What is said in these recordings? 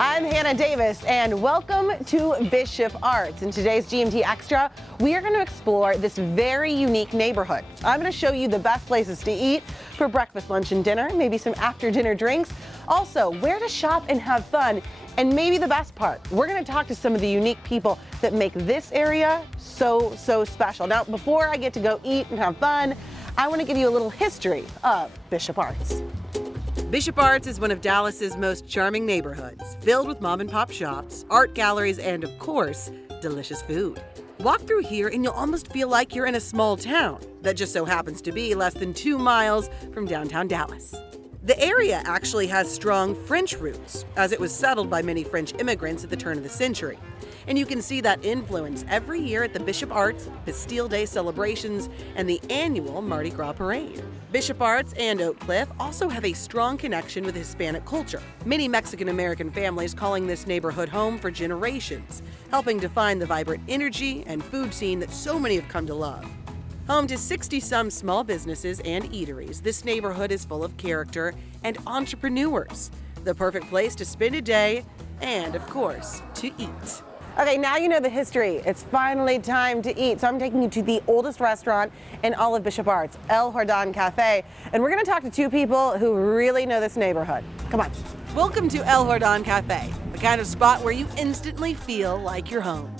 I'm Hannah Davis, and welcome to Bishop Arts. In today's GMT Extra, we are going to explore this very unique neighborhood. I'm going to show you the best places to eat for breakfast, lunch, and dinner, maybe some after-dinner drinks. Also, where to shop and have fun, and maybe the best part, we're going to talk to some of the unique people that make this area so special. Now, before I get to go eat and have fun, I want to give you a little history of Bishop Arts. Bishop Arts is one of Dallas's most charming neighborhoods, filled with mom and pop shops, art galleries, and of course, delicious food. Walk through here and you'll almost feel like you're in a small town that just so happens to be less than 2 miles from downtown Dallas. The area actually has strong French roots, as it was settled by many French immigrants at the turn of the century. And you can see that influence every year at the Bishop Arts Bastille Day celebrations and the annual Mardi Gras parade. Bishop Arts and Oak Cliff also have a strong connection with Hispanic culture, many Mexican-American families calling this neighborhood home for generations, helping define the vibrant energy and food scene that so many have come to love. Home to 60-some small businesses and eateries, this neighborhood is full of character and entrepreneurs. The perfect place to spend a day and, of course, to eat. Okay, now you know the history. It's finally time to eat. So I'm taking you to the oldest restaurant in all of Bishop Arts, El Jordán Cafe. And we're going to talk to 2 people who really know this neighborhood. Come on. Welcome to El Jordán Cafe, the kind of spot where you instantly feel like you're home.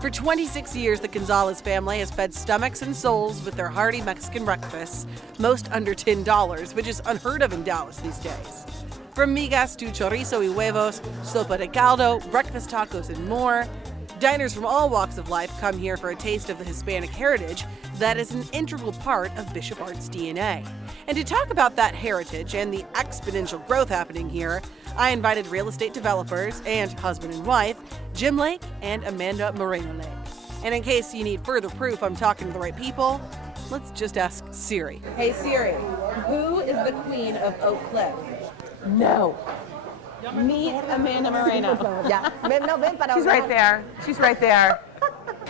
For 26 years, the Gonzalez family has fed stomachs and souls with their hearty Mexican breakfasts, most under $10, which is unheard of in Dallas these days. From migas to chorizo y huevos, sopa de caldo, breakfast tacos, and more, diners from all walks of life come here for a taste of the Hispanic heritage that is an integral part of Bishop Arts' DNA. And to talk about that heritage and the exponential growth happening here, I invited real estate developers and husband and wife, Jim Lake and Amanda Moreno Lake. And in case you need further proof I'm talking to the right people, let's just ask Siri. Hey Siri, who is the queen of Oak Cliff? No. Meet Amanda Moreno. She's right there. She's right there.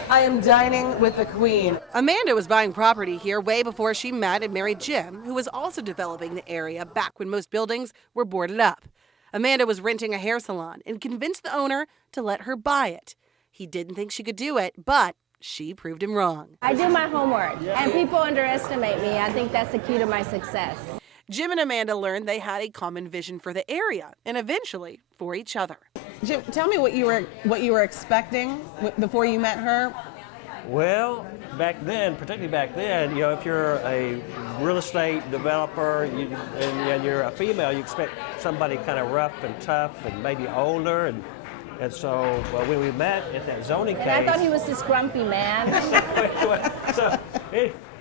I am dining with the queen. Amanda was buying property here way before she met and married Jim, who was also developing the area back when most buildings were boarded up. Amanda was renting a hair salon and convinced the owner to let her buy it. He didn't think she could do it, but she proved him wrong. I do my homework, and people underestimate me. I think that's the key to my success. Jim and Amanda learned they had a common vision for the area and eventually for each other. Jim, tell me what you were expecting before you met her. Well, back then, particularly back then, if you're a real estate developer and you're a female, you expect somebody kind of rough and tough and maybe older. And so when we met at that zoning case... I thought he was this grumpy man.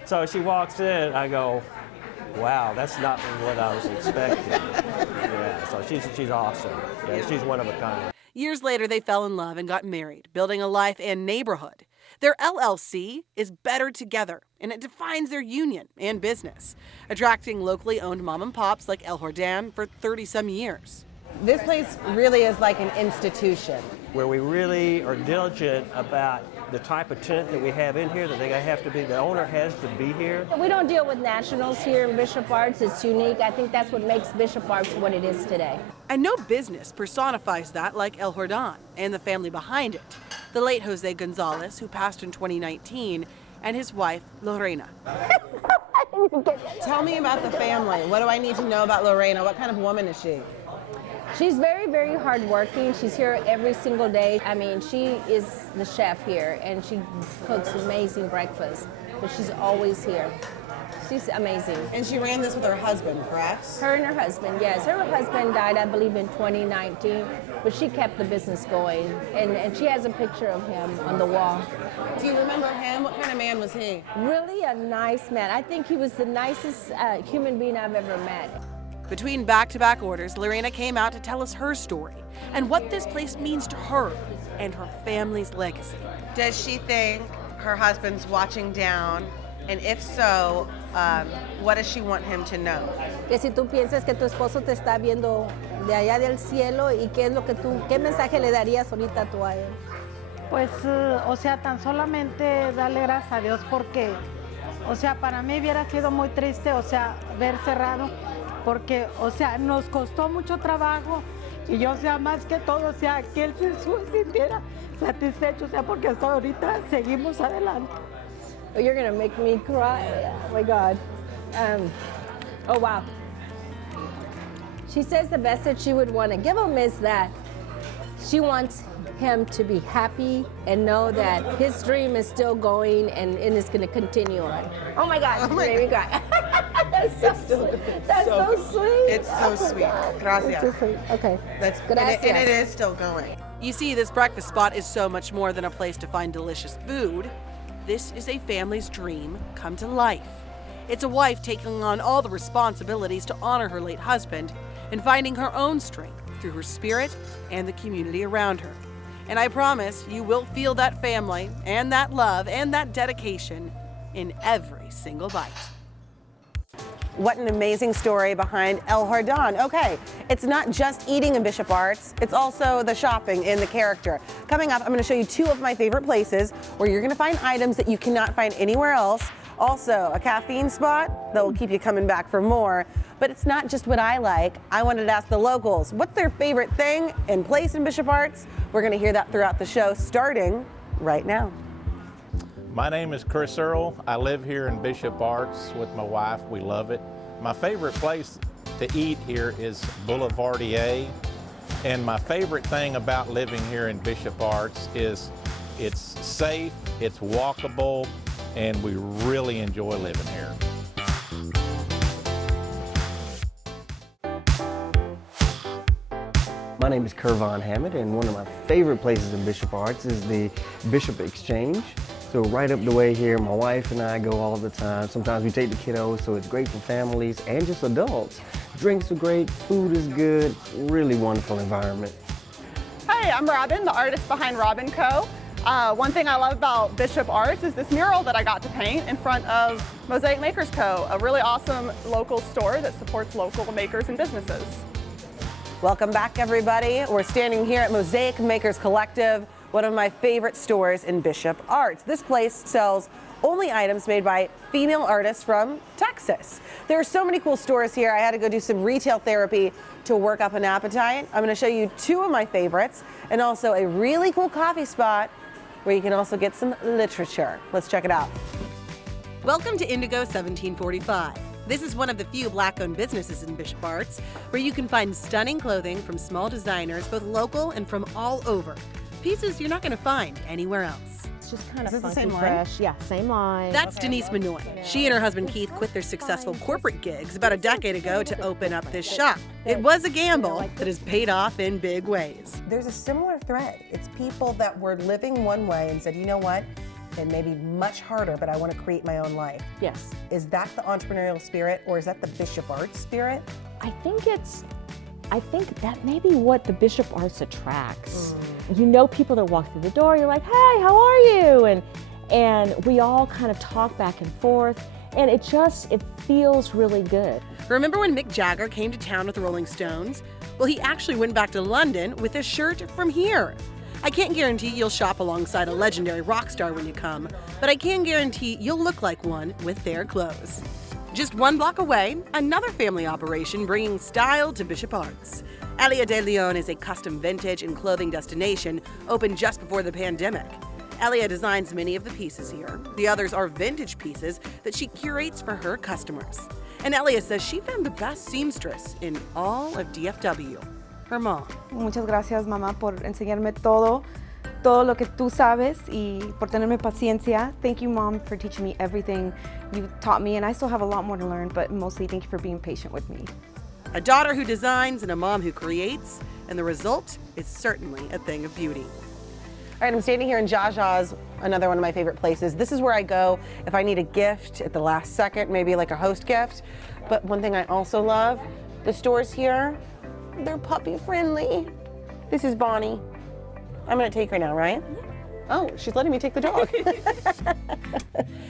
So she walks in, I go, wow, that's not what I was expecting. Yeah, so she's awesome. Yeah, she's one of a kind. Years later, they fell in love and got married, building a life and neighborhood. Their LLC is Better Together, and it defines their union and business, attracting locally owned mom and pops like El Jordán for 30-some years. This place really is like an institution. Where we really are diligent about the type of tenant that we have in here, that they have to be, the owner has to be here. We don't deal with nationals here in Bishop Arts. It's unique. I think that's what makes Bishop Arts what it is today. And no business personifies that like El Jordán and the family behind it. The late Jose Gonzalez, who passed in 2019, and his wife, Lorena. Tell me about the family. What do I need to know about Lorena? What kind of woman is she? She's very, very hardworking. She's here every single day. I mean, she is the chef here, and she cooks amazing breakfast, but she's always here. She's amazing. And she ran this with her husband, correct? Her and her husband, yes. Her husband died, I believe, in 2019, but she kept the business going, and she has a picture of him on the wall. Do you remember him? What kind of man was he? Really a nice man. I think he was the nicest human being I've ever met. Between back-to-back orders, Lorena came out to tell us her story and what this place means to her and her family's legacy. Does she think her husband's watching down? And if so, what does she want him to know? Que si tú piensas que tu esposo te está viendo de allá del cielo y qué mensaje le darías ahorita tú a él? Pues, o sea, tan solamente darle gracias a Dios porque, o sea, para mí hubiera sido muy triste, o sea, ver cerrado, porque, o sea, nos costó mucho trabajo Y yo sea más que todo, sea que él se sintiera satisfecho, sea porque hasta ahorita seguimos adelante. Oh, you're gonna make me cry. Oh my God. Oh wow. She says the best that she would want to give him is that she wants him to be happy and know that his dream is still going and is going to continue on. Oh my God, she made me cry. That's so sweet. It's so sweet. Gracias. It's so sweet. Okay. And it is still going. You see, this breakfast spot is so much more than a place to find delicious food. This is a family's dream come to life. It's a wife taking on all the responsibilities to honor her late husband and finding her own strength through her spirit and the community around her. And I promise you will feel that family and that love and that dedication in every single bite. What an amazing story behind El Jardin. Okay, it's not just eating in Bishop Arts, it's also the shopping and the character. Coming up, I'm going to show you two of my favorite places where you're going to find items that you cannot find anywhere else. Also, a caffeine spot that will keep you coming back for more. But it's not just what I like. I wanted to ask the locals, what's their favorite thing and place in Bishop Arts? We're going to hear that throughout the show, starting right now. My name is Chris Earl. I live here in Bishop Arts with my wife. We love it. My favorite place to eat here is Boulevardier. And my favorite thing about living here in Bishop Arts is it's safe, it's walkable, and we really enjoy living here. My name is Kervon Hammett, and one of my favorite places in Bishop Arts is the Bishop Exchange. So right up the way here, my wife and I go all the time. Sometimes we take the kiddos, so it's great for families and just adults. Drinks are great, food is good, really wonderful environment. Hi, I'm Robin, the artist behind Robin Co. One thing I love about Bishop Arts is this mural that I got to paint in front of Mosaic Makers Co., a really awesome local store that supports local makers and businesses. Welcome back, everybody. We're standing here at Mosaic Makers Collective, one of my favorite stores in Bishop Arts. This place sells only items made by female artists from Texas. There are so many cool stores here. I had to go do some retail therapy to work up an appetite. I'm going to show you two of my favorites and also a really cool coffee spot where you can also get some literature. Let's check it out. Welcome to Indigo 1745. This is one of the few Black-owned businesses in Bishop Arts where you can find stunning clothing from small designers, both local and from all over. Pieces you're not going to find anywhere else. It's just kind Is of this the funky same line? fresh. Yeah, same line. That's Denise Manoy. She and her husband Keith quit their successful corporate gigs about a decade ago to open up this shop. It was a gamble that has paid off in big ways. There's a similar thread. It's people that were living one way and said, you know what? It may be much harder, but I want to create my own life. Yes. Is that the entrepreneurial spirit, or is that the Bishop Arts spirit? I think that may be what the Bishop Arts attracts. You know, people that walk through the door, you're like, hey, how are you? And we all kind of talk back and forth, and it feels really good. Remember when Mick Jagger came to town with the Rolling Stones? Well, he actually went back to London with a shirt from here. I can't guarantee you'll shop alongside a legendary rock star when you come, but I can guarantee you'll look like one with their clothes. Just one block away, another family operation bringing style to Bishop Arts. Elia de Leon is a custom vintage and clothing destination opened just before the pandemic. Elia designs many of the pieces here. The others are vintage pieces that she curates for her customers. And Elia says she found the best seamstress in all of DFW, her mom. Muchas gracias, mamá, por enseñarme todo lo que tú sabes y por tenerme paciencia. Thank you, Mom, for teaching me everything you taught me, and I still have a lot more to learn, but mostly thank you for being patient with me. A daughter who designs and a mom who creates, and the result is certainly a thing of beauty. All right, I'm standing here in Jaja's, another one of my favorite places. This is where I go if I need a gift at the last second, maybe like a host gift. But one thing I also love, the stores here, they're puppy friendly. This is Bonnie. I'm gonna take her now, right? Oh, she's letting me take the dog.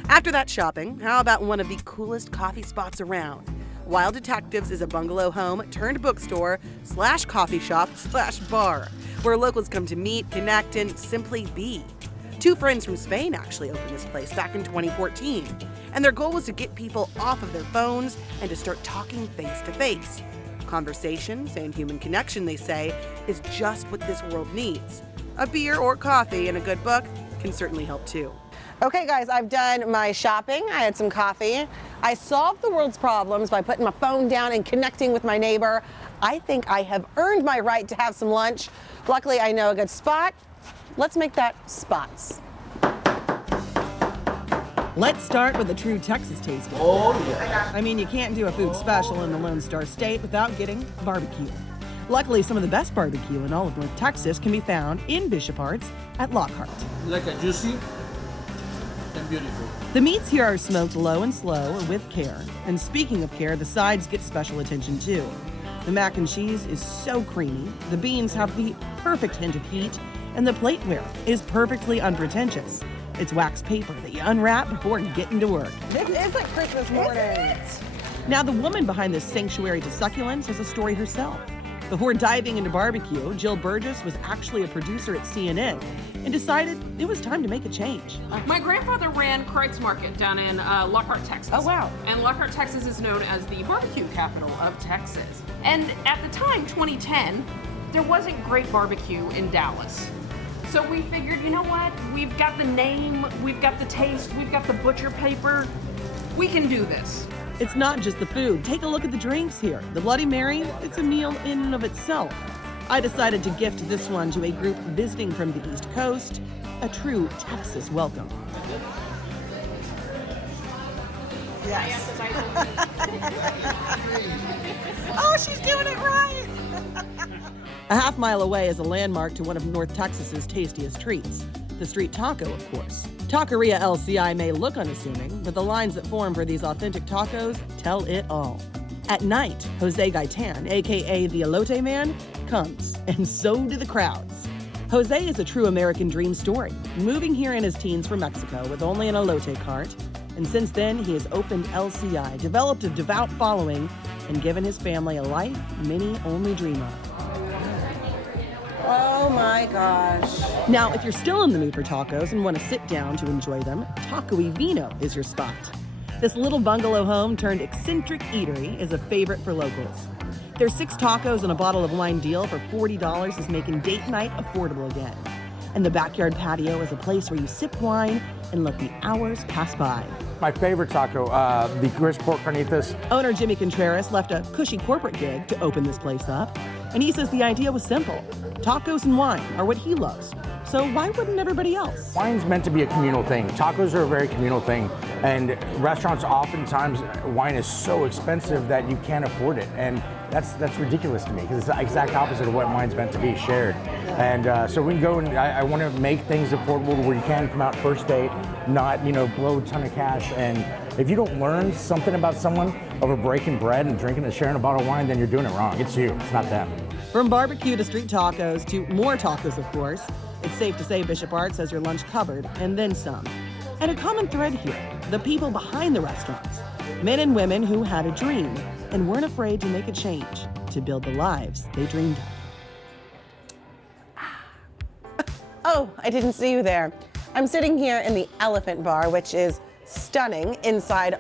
After that shopping, how about one of the coolest coffee spots around? Wild Detectives is a bungalow home turned bookstore / coffee shop / bar, where locals come to meet, connect, and simply be. Two friends from Spain actually opened this place back in 2014, and their goal was to get people off of their phones and to start talking face to face. conversations and human connection, they say, is just what this world needs. A beer or coffee and a good book can certainly help too. Okay guys, I've done my shopping. I had some coffee. I solved the world's problems by putting my phone down and connecting with my neighbor. I think I have earned my right to have some lunch. Luckily, I know a good spot. Let's make that spots. Let's start with a true Texas tasting. Oh yeah. I mean, you can't do a food special in the Lone Star State without getting barbecue. Luckily, some of the best barbecue in all of North Texas can be found in Bishop Arts at Lockhart. Like a juicy and beautiful. The meats here are smoked low and slow with care. And speaking of care, the sides get special attention too. The mac and cheese is so creamy, the beans have the perfect hint of heat, and the plateware is perfectly unpretentious. It's wax paper that you unwrap before getting to work. This is like Christmas morning. Now, the woman behind this sanctuary to succulents has a story herself. Before diving into barbecue, Jill Burgess was actually a producer at CNN and decided it was time to make a change. My grandfather ran Craig's Market down in Lockhart, Texas. Oh, wow. And Lockhart, Texas is known as the barbecue capital of Texas. And at the time, 2010, there wasn't great barbecue in Dallas. So we figured, you know what? We've got the name, we've got the taste, we've got the butcher paper. We can do this. It's not just the food. Take a look at the drinks here. The Bloody Mary, it's a meal in and of itself. I decided to gift this one to a group visiting from the East Coast, a true Texas welcome. Yes. Oh, she's doing it right. A half mile away is a landmark to one of North Texas's tastiest treats, the street taco, of course. Taqueria LCI may look unassuming, but the lines that form for these authentic tacos tell it all. At night, Jose Gaitan, aka the Elote Man, comes, and so do the crowds. Jose is a true American dream story, moving here in his teens from Mexico with only an elote cart. And since then, he has opened LCI, developed a devout following, and given his family a life many only dream of. Oh my gosh. Now, if you're still in the mood for tacos and want to sit down to enjoy them, Taco y Vino is your spot. This little bungalow home turned eccentric eatery is a favorite for locals. Their 6 tacos and a bottle of wine deal for $40 is making date night affordable again. And the backyard patio is a place where you sip wine and let the hours pass by. My favorite taco, the grilled pork carnitas. Owner Jimmy Contreras left a cushy corporate gig to open this place up, and he says the idea was simple. Tacos and wine are what he loves, so why wouldn't everybody else? Wine's meant to be a communal thing. Tacos are a very communal thing, and restaurants oftentimes, wine is so expensive that you can't afford it, and that's ridiculous to me, because it's the exact opposite of what wine's meant to be, shared. And so we can go and I want to make things affordable where you can come out first date, not blow a ton of cash. And if you don't learn something about someone over breaking bread and drinking and sharing a bottle of wine, then you're doing it wrong. It's you, it's not them. From barbecue to street tacos to more tacos, of course, it's safe to say Bishop Arts has your lunch covered and then some. And a common thread here, the people behind the restaurants, men and women who had a dream and weren't afraid to make a change to build the lives they dreamed of. Oh, I didn't see you there. I'm sitting here in the Elephant Bar, which is stunning inside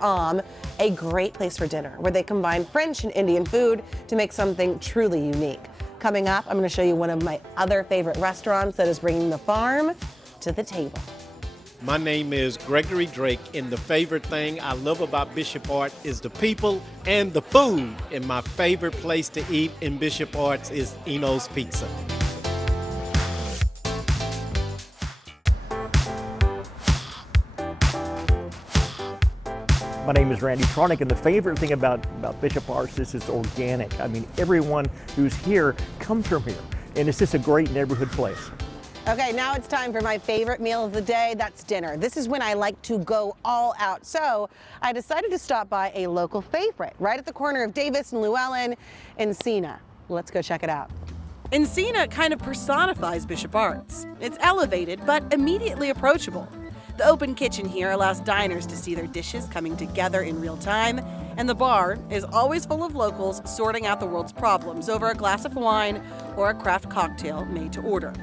a great place for dinner where they combine French and Indian food to make something truly unique. Coming up, I'm going to show you one of my other favorite restaurants that is bringing the farm to the table. My name is Gregory Drake, and the favorite thing I love about Bishop Arts is the people and the food. And my favorite place to eat in Bishop Arts is Eno's Pizza. My name is Randy Tronick, and the favorite thing about Bishop Arts is it's organic. I mean, everyone who's here comes from here, and it's just a great neighborhood place. Okay, now it's time for my favorite meal of the day. That's dinner. This is when I like to go all out. So I decided to stop by a local favorite right at the corner of Davis and Llewellyn, Encina. Let's go check it out. Encina kind of personifies Bishop Arts. It's elevated, but immediately approachable. The open kitchen here allows diners to see their dishes coming together in real time, and the bar is always full of locals sorting out the world's problems over a glass of wine or a craft cocktail made to order.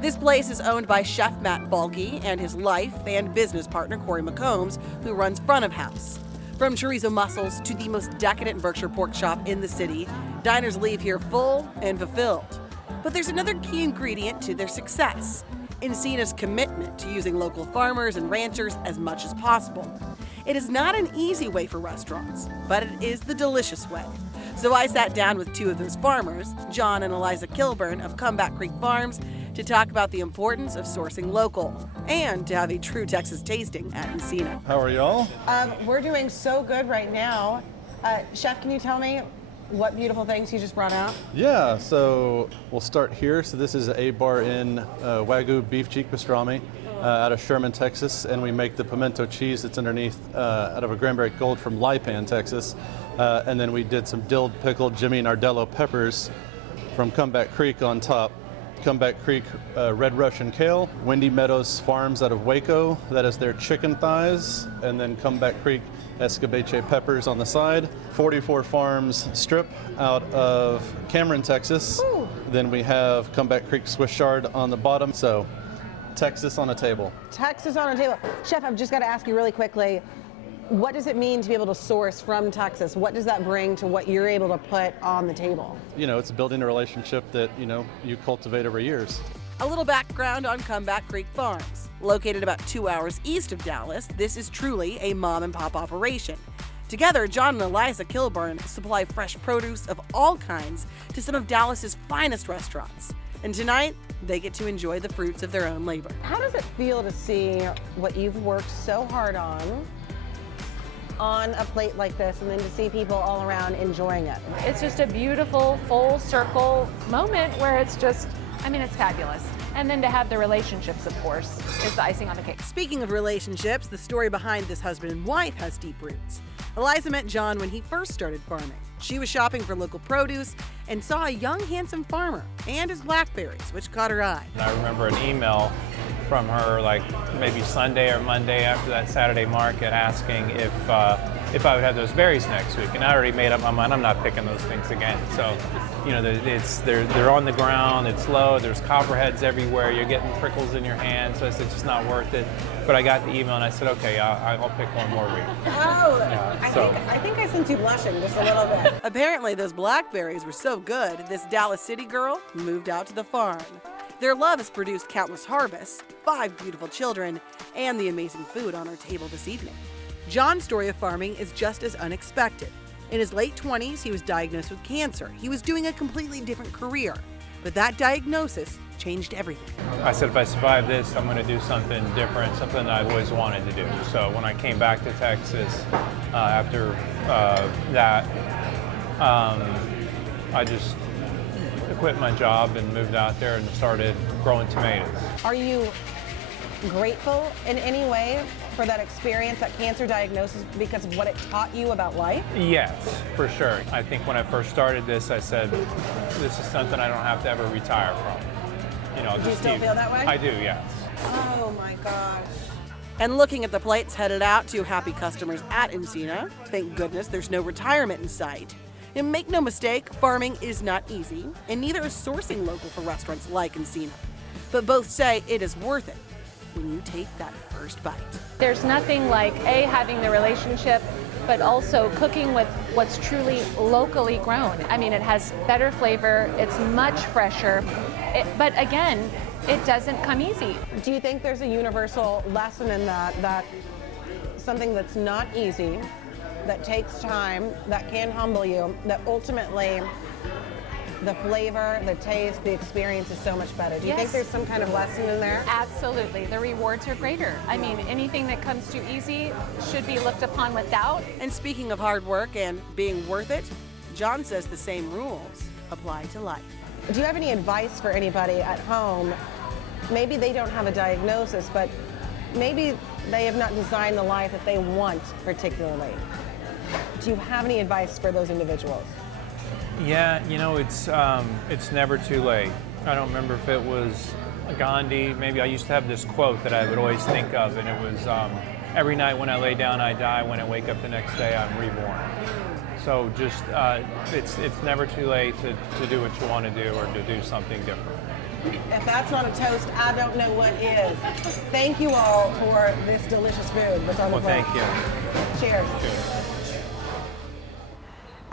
This place is owned by Chef Matt Balke and his life and business partner Corey McCombs, who runs front of house. From chorizo mussels to the most decadent Berkshire pork chop in the city, diners leave here full and fulfilled. But there's another key ingredient to their success: Encina's commitment to using local farmers and ranchers as much as possible. It is not an easy way for restaurants, but it is the delicious way. So I sat down with two of those farmers, John and Eliza Kilburn of Comeback Creek Farms, to talk about the importance of sourcing local and to have a true Texas tasting at Encina. How are y'all? We're doing so good right now. Chef, can you tell me what beautiful things you just brought out? Yeah, so we'll start here. So this is an A-Bar in Wagyu beef cheek pastrami out of Sherman, Texas, and we make the pimento cheese that's underneath out of a Granberry Gold from Lipan, Texas. And then we did some dilled pickled Jimmy Nardello peppers from Comeback Creek on top. Comeback Creek Red Russian Kale, Windy Meadows Farms out of Waco, that is their chicken thighs, and then Comeback Creek Escabeche peppers on the side. 44 Farms strip out of Cameron, Texas. Ooh. Then we have Comeback Creek Swiss chard on the bottom. So Texas on a table. Texas on a table. Chef, I've just got to ask you really quickly, what does it mean to be able to source from Texas? What does that bring to what you're able to put on the table? You know, it's building a relationship that, you cultivate over years. A little background on Comeback Creek Farms. Located about 2 hours east of Dallas, this is truly a mom and pop operation. Together, John and Eliza Kilburn supply fresh produce of all kinds to some of Dallas's finest restaurants. And tonight, they get to enjoy the fruits of their own labor. How does it feel to see what you've worked so hard on a plate like this, and then to see people all around enjoying it? It's just a beautiful full circle moment where it's just, it's fabulous. And then to have the relationships, of course, is the icing on the cake. Speaking of relationships, the story behind this husband and wife has deep roots. Eliza met John when he first started farming. She was shopping for local produce and saw a young, handsome farmer and his blackberries, which caught her eye. I remember an email from her, like maybe Sunday or Monday after that Saturday market, asking if I would have those berries next week. And I already made up my mind, I'm not picking those things again. So, they're on the ground, it's low, there's copperheads everywhere, you're getting prickles in your hand, so I said, it's just not worth it. But I got the email and I said, okay, I'll pick one more week. Oh, Yeah, I think I sense you blushing just a little bit. Apparently, those blackberries were so good, this Dallas City girl moved out to the farm. Their love has produced countless harvests, 5 beautiful children, and the amazing food on our table this evening. John's story of farming is just as unexpected. In his late 20s, he was diagnosed with cancer. He was doing a completely different career, but that diagnosis changed everything. I said, if I survive this, I'm going to do something different, something that I've always wanted to do. So when I came back to Texas after that, I just quit my job and moved out there and started growing tomatoes. Are you grateful in any way for that experience, that cancer diagnosis, because of what it taught you about life? Yes, for sure. I think when I first started this, I said, this is something I don't have to ever retire from. Do you still feel that way? I do, yes. Oh my gosh. And looking at the plates headed out to happy customers at Encina, thank goodness there's no retirement in sight. And make no mistake, farming is not easy, and neither is sourcing local for restaurants like Encina. But both say it is worth it when you take that first bite. There's nothing like having the relationship, but also cooking with what's truly locally grown. It has better flavor, it's much fresher, but again, it doesn't come easy. Do you think there's a universal lesson in that something that's not easy, that takes time, that can humble you, that ultimately the flavor, the taste, the experience is so much better? Do you think there's some kind of lesson in there? Absolutely. The rewards are greater. Anything that comes too easy should be looked upon with doubt. And speaking of hard work and being worth it, John says the same rules apply to life. Do you have any advice for anybody at home? Maybe they don't have a diagnosis, but maybe they have not designed the life that they want particularly. Do you have any advice for those individuals? Yeah, it's never too late. I don't remember if it was Gandhi. Maybe I used to have this quote that I would always think of, and it was, every night when I lay down, I die. When I wake up the next day, I'm reborn. So just, it's never too late to do what you want to do or to do something different. If that's not a toast, I don't know what is. Thank you all for this delicious food that's on the plate. Thank you. Cheers. Cheers.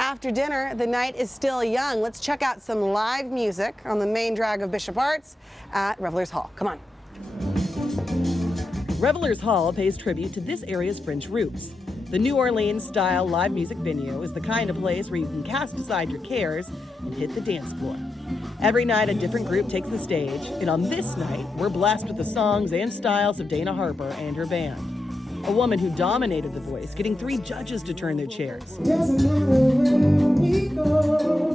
after dinner, the night is still young. Let's check out some live music on the main drag of Bishop Arts at Revelers Hall. Come on. Revelers Hall pays tribute to this area's French roots. The New Orleans-style live music venue is the kind of place where you can cast aside your cares and hit the dance floor. Every night, a different group takes the stage, and on this night, we're blessed with the songs and styles of Dana Harper and her band. A woman who dominated The Voice, getting 3 judges to turn their chairs.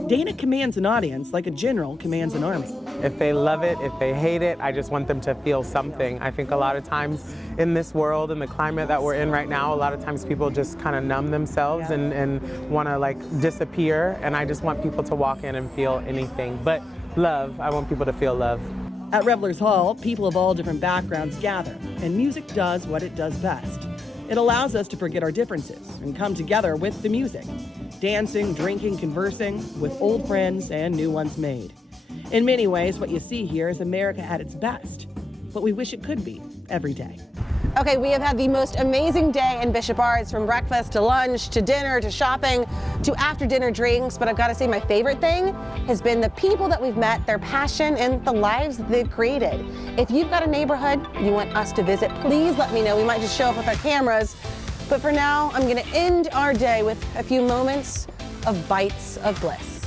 Dana commands an audience like a general commands an army. If they love it, if they hate it, I just want them to feel something. I think a lot of times in this world and the climate that we're in right now, a lot of times people just kind of numb themselves and want to like disappear. And I just want people to walk in and feel anything but love. I want people to feel love. At Revelers Hall, people of all different backgrounds gather, and music does what it does best. It allows us to forget our differences and come together with the music, dancing, drinking, conversing with old friends and new ones made. In many ways, what you see here is America at its best, but we wish it could be every day. Okay, we have had the most amazing day in Bishop Arts, from breakfast to lunch to dinner to shopping to after dinner drinks, but I've got to say my favorite thing has been the people that we've met, their passion, and the lives that they've created. If you've got a neighborhood you want us to visit, please let me know. We might just show up with our cameras. But for now, I'm going to end our day with a few moments of bites of bliss.